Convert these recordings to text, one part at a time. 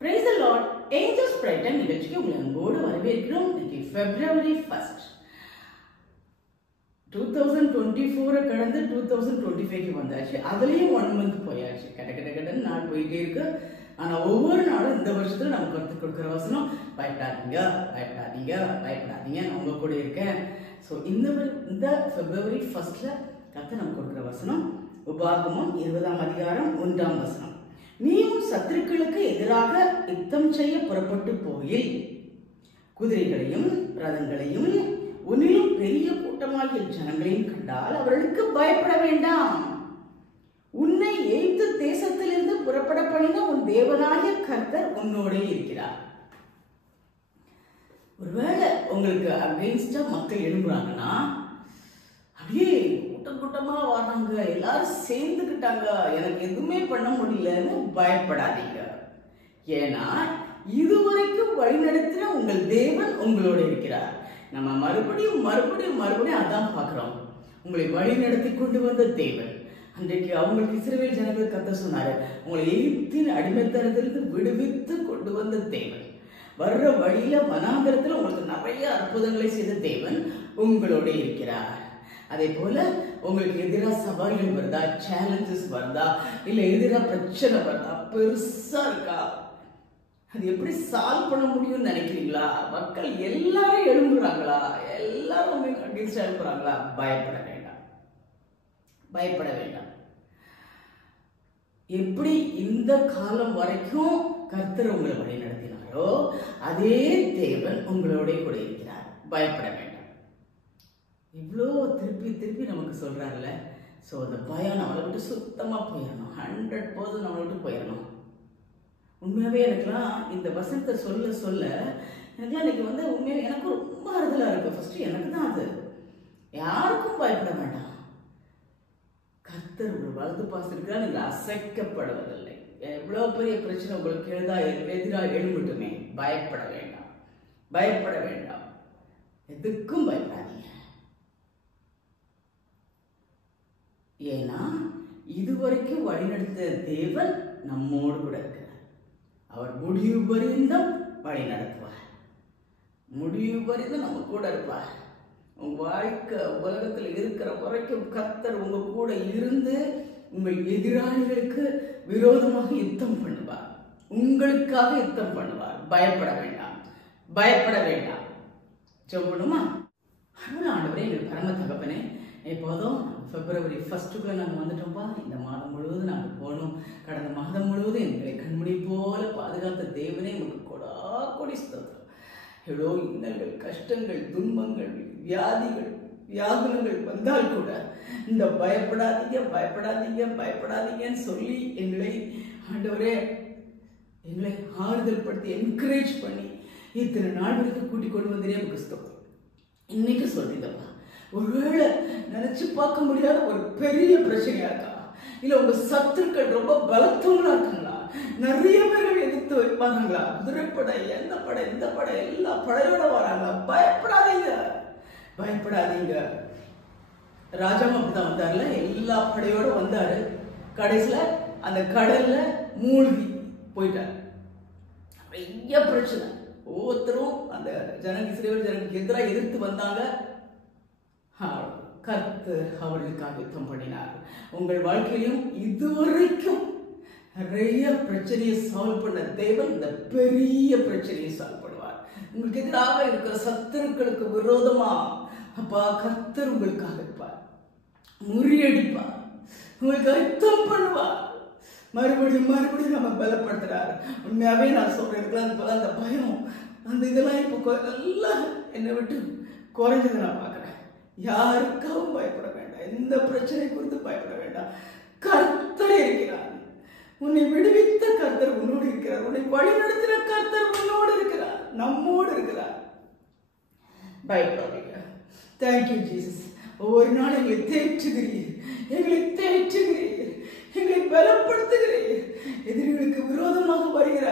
Praise the Lord. Angels Brighton நிகழ்ச்சிக்கு உங்களை அன்போடு வரவேற்கிறோம். இன்னைக்கு February 1st 2024 கடந்து 2025 வந்தாச்சு. அதுலயும் 1 மந்த் போயாச்சு. கடன்னு நாள் போயிட்டே இருக்கு. ஆனா ஒவ்வொரு நாளும் இந்த வருஷத்துல நமக்கு கற்றுக் கொடுக்குற வசனம் பயப்படாதீங்க பயப்படாதீங்க பயப்படாதீங்க, நான் உங்க கூட இருக்கேன். ஸோ இந்த February 1st கர்த்தர் நமக்கு கொடுக்குற வசனம் உபாகமம் 20ஆம் அதிகாரம் 1ஆம் வசனம். நீயும் சத்துருக்களுக்கு எதிராக யுத்தம் செய்ய புறப்பட்டு போயில் குதிரைகளையும் ரதங்களையும் உன்னிலும் பெரிய கூட்டமாகிய ஜனங்களையும் கண்டால் அவர்களுக்கு பயப்பட வேண்டாம். உன்னை எய்த்து தேசத்திலிருந்து புறப்பட பண்ணின உன் தேவனாகிய கர்த்தர் உன்னோடே இருக்கிறார். ஒருவேளை உங்களுக்கு அகைன்ஸ்டா மக்கள் எழும்புறாங்கன்னா, அப்படியே கூட்டமா வராங்க, எல்லாரும் சேர்ந்துக்கிட்டாங்க, எனக்கு எதுவுமே பண்ண முடியலன்னு பயப்படாதீங்க. ஏன்னா இதுவரைக்கும் வழிநடத்தின உங்கள் தேவன் உங்களோட இருக்கிறார். நம்ம மறுபடியும் அதான் பார்க்கிறோம். உங்களை வழி நடத்தி கொண்டு வந்த தேவன், அன்றைக்கு அவங்களுக்கு இஸ்ரவேல் ஜனங்கள் கர்த்தர் சொன்னாரு, உங்களை எகிப்தின் அடிமைத்தனத்திலிருந்து விடுவித்து கொண்டு வந்த தேவன், வர்ற வழியில வனாந்தரத்தில் உங்களுக்கு நிறைய அற்புதங்களை செய்த தேவன் உங்களோட இருக்கிறார். அதே போல உங்களுக்கு எதிராக சவால்கள் வருதா, சேலஞ்சஸ் வருதா, இல்ல எதிராக பிரச்சனை வருதா, பெருசா இருக்கா, அது எப்படி சால்வ் பண்ண முடியும்னு நினைக்கிறீங்களா? மக்கள் எல்லாரும் எழும்புறாங்களா, எல்லாரும் அகைன்ஸ்ட் எழுப்புறாங்களா? பயப்பட வேண்டாம். எப்படி இந்த காலம் வரைக்கும் கர்த்தர் உங்களை வழி நடத்தினாரோ அதே தேவன் உங்களோட கூட இருக்கிறார். பயப்பட வேண்டாம். இவ்வளோ திருப்பி நமக்கு சொல்றாருல. ஸோ அந்த பயம் நம்மளை விட்டு சுத்தமா போயிடணும். 100% நம்மளை விட்டு போயிடணும். உண்மையாவே எனக்குலாம் இந்த வசனத்தை சொல்ல எனக்குலாம் இன்னைக்கு உண்மையாவே எனக்கு ரொம்ப ஆறுதலா இருக்கு. ஃபர்ஸ்ட் எனக்கு தான் அது. யாருக்கும் பயப்பட வேண்டாம். கர்த்தர் ஒரு வலது பாசம் இருக்கிறா, நீங்கள் அசைக்கப்படுவதில்லை. எவ்வளவு பெரிய பிரச்சனை உங்களுக்கு எதிராக எழும்பட்டுமே, பயப்பட வேண்டாம். எதுக்கும் பயப்படாதீங்க. ஏன்னா இதுவரைக்கும் வழிநடத்த தேவன் நம்மோடு கூட இருக்கிறார். அவர் முடிவு பரிந்தும் வழி நடத்துவார். முடிவு பரிந்தும் நம்ம கூட இருப்பார். உங்க வாழ்க்கை உலகத்தில் இருக்கிற வரைக்கும் கர்த்தர் உங்க கூட இருந்து உங்கள் எதிராளிகளுக்கு விரோதமாக யுத்தம் பண்ணுவார், உங்களுக்காக யுத்தம் பண்ணுவார். பயப்பட வேண்டாம். சொல்லணுமா? ஆண்டவரே, எங்கள் பரம தகப்பனே, இப்போதும் February 1st நாங்கள் வந்துட்டோம்ப்பா. இந்த மாதம் முழுவதும் நாங்கள் போகணும். கடந்த மாதம் முழுவதும் எங்களை கண்மணி போல பாதுகாத்த தேவனே உங்களுக்கு கொடி ஸ்தோத்திரம். எவ்வளோ இன்னல்கள், கஷ்டங்கள், துன்பங்கள், வியாகுலங்கள் வந்தால் கூட இந்த பயப்படாதீங்கன்னு சொல்லி எங்களை ஆண்டவரே எங்களை ஆறுதல் படுத்தி என்கரேஜ் பண்ணி இத்தனை நாள் வரைக்கும் கூட்டிக் கொண்டு வந்தே எனக்கு ஸ்தோத்திரம். இன்னைக்கு சொல்றீங்கப்பா, ஒருவேளை நினைச்சு பார்க்க முடியாத ஒரு பெரிய பிரச்சனையா இருக்கா, இல்ல உங்க சத்துருக்கள் ரொம்ப பலத்தவங்களா இருக்காங்களா, நிறைய பேர்கள் எதிர்த்து வைப்பாங்களா, குதிரைப்படை, எந்த படை, இந்த படை, எல்லா படையோட வராங்க. பயப்படாதீங்க. ராஜாவும் அப்படிதான் வந்தார்ல, எல்லா படையோட வந்தாரு. கடைசியில அந்த கடல்ல மூழ்கி போயிட்டார். நிறைய பிரச்சனை. ஒவ்வொருத்தரும் அந்த இஸ்ரவேல் ஜனங்களுக்கு எதிராக எதிர்த்து வந்தாங்க. கர்த்தர் அவர்களுக்காக யுத்தம் பண்ணினார். உங்கள் வாழ்க்கையிலும் இதுவரைக்கும் நிறைய பிரச்சனையை சால்வ் பண்ண தேவன் இந்த பெரிய பிரச்சனையை சால்வ் பண்ணுவார். உங்களுக்கு எதிராக இருக்கிற சத்துருக்களுக்கு விரோதமா அப்பா கர்த்தர் உங்களுக்காக இருப்பார், முறியடிப்பார், உங்களுக்கு யுத்தம் பண்ணுவார். மறுபடியும் நம்ம பலப்படுத்துறாரு. உண்மையாவே நான் சொல்றேன், அந்த பயம், அந்த இதெல்லாம் இப்போ எல்லாம் என்னை விட்டு குறைஞ்சதை நான் பார்க்கிறேன். யாருக்காகவும் பயப்பட வேண்டாம். எந்த பிரச்சனை குறித்து பயப்பட வேண்டாம். கர்த்தர் இருக்கிறார். உன்னை விடுவித்த கர்த்தர் உன்னோடு இருக்கிறார். உன்னை வழிநடத்தின கர்த்தர் உன்னோடு இருக்கிறார், நம்மோடு இருக்கிறார். பயப்படாதீங்க. Thank you Jesus. ஒவ்வொரு நாள் எங்களை தேற்றுகிறீர், எங்களை பலப்படுத்துகிறீர். எதிரிகளுக்கு விரோதமாக வருகிற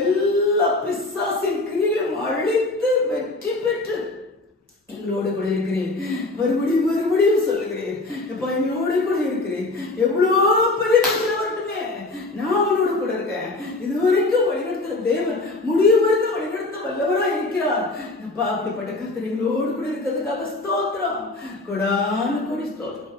எல்லா பிசாசின் கிரியையும் அழித்து வெற்றி பெற்று எங்களோடு கூட இருக்கிறேன். மறுபடியும் சொல்லுகிறேன், எப்பா எங்களோட கூட இருக்கிறேன். எவ்வளோ பெரிய பிரச்சனை வரட்டுமே, நான் அவனோட கூட இருக்கேன். இதுவரைக்கும் வழிநடத்துற தேவன் முடிவுபடுத்த வழிநடத்த வல்லவராய் இருக்கிறார். அப்பா, அப்படிப்பட்ட கர்த்தர் எங்களோடு கூட இருக்கிறதுக்காக ஸ்தோத்திரம். கொடான கோடி ஸ்தோத்திரம்,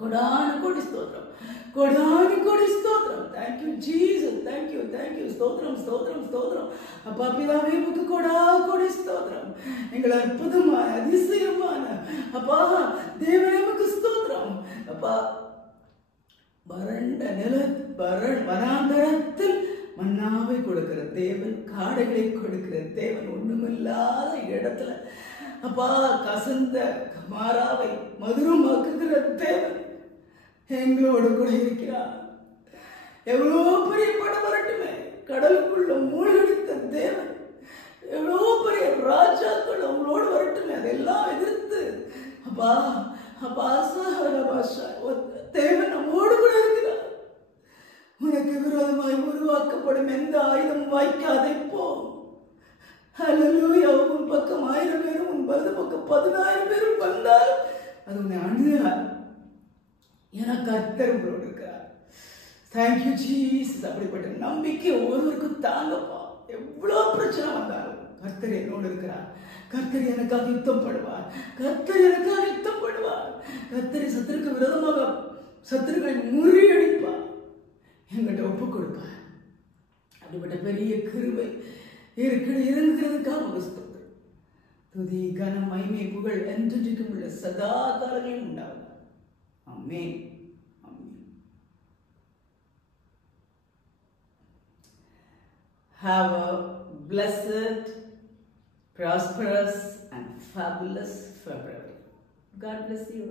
கொடான கோடி ஸ்தோத்திரம், கொடான கோடி ஸ்தோத்திரம். Thank you Jesus, thank you thank you. ஸ்தோத்திரம் ஸ்தோத்திரம் ஸ்தோத்திரம். அப்பா பிதாவே, உமக்கு கொடா கோடி ஸ்தோத்திரம். எங்கள் அற்புதமான அதிசயமான அப்பா தேவனே உமக்கு ஸ்தோத்திரம். அப்பா, வறண்ட வனாந்தரத்தில் மன்னாவை கொடுக்கிற தேவன், காடைகளை கொடுக்கிற தேவன், ஒண்ணுமில்லாத இடத்துல அப்பா கசந்த மாறாவை மதுரமாக்குகிற தேவன் எங்களோடு கூட இருக்கிறார். எவ்வளோ பெரிய படம் வரட்டுமே, கடலுக்குள்ள மூழ்கடித்த தேவன், எவ்வளோ பெரிய ராஜாக்கள் அவங்களோடு வரட்டுமே, அதெல்லாம் எதிர்த்து அப்பா அப்பா தேவன் நம்மோடு கூட இருக்கிறார். உனக்கு விரோதமாய் உருவாக்கப்படும் எந்த ஆயுதம் வாய்க்காதே போ. ஹல்லேலூயா. உன் பக்கம் 1000 பேரும் உன் வலது பக்கம் 10,000 பேரும் வந்தாலும் அது உன்னை அணுகாது. எனக்கு கர்த்தர் உங்களோடு இருக்கிறார். Thank you Jesus. அப்படிப்பட்ட நம்பிக்கை ஒவ்வொருவருக்கும் தாங்கப்பா. எவ்வளோ பிரச்சனை வந்தாலும் கர்த்தர் என்னோடு இருக்கிறார். கர்த்தர் எனக்காக யுத்தம் பண்ணுவார். கர்த்தர் எனக்காக யுத்தம் பண்ணுவார். கர்த்தரை சத்துருக்கு விரோதமாக சத்துருக்களை முறியடிப்பார். என்கிட்ட ஒப்பு கொடுப்பார். அப்படிப்பட்ட பெரிய கிருபை இறங்குகிறதுக்காக ஸ்தோத்திரம். துதி கனம் மகிமை புகழ் என்றென்றைக்கும் உள்ள சதா காலங்களிலும் உண்டாகும். ஆமென். Have a blessed, prosperous and fabulous February. God bless you.